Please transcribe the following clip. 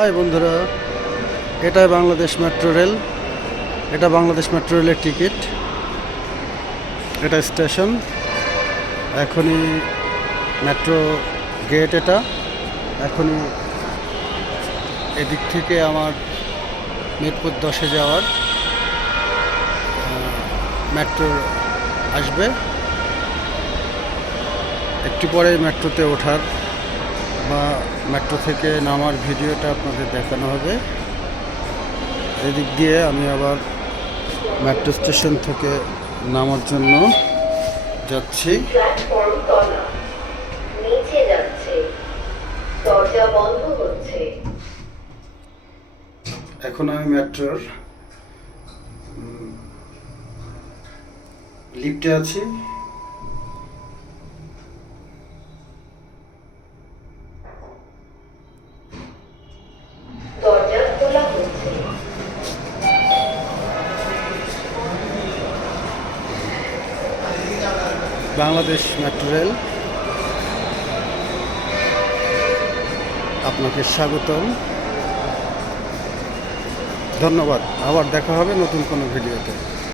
High বন্ধুরা, এটাই Bangladesh metro rail. এটা বাংলাদেশ মেট্রো রেলের টিকিট। এটা স্টেশন। এখনই মেট্রো গেট। এটা এখনই এদিক থেকে আমার মিরপুর 10-এ যাওয়ার মেট্রো আসবে। একটু পরে মেট্রোতে ওঠার বা মেট্রো থেকে নামার ভিডিওটা আপনাদের দেখানো হবে। এদিক দিয়ে আমি আবার মেট্রো স্টেশন থেকে নামার জন্য যাচ্ছি। এখন আমি মেট্রোর লিফটে আছি। বাংলাদেশ মেট্রো রেল, আপনাকে স্বাগতম। ধন্যবাদ। আবার দেখা হবে নতুন কোনো ভিডিওতে।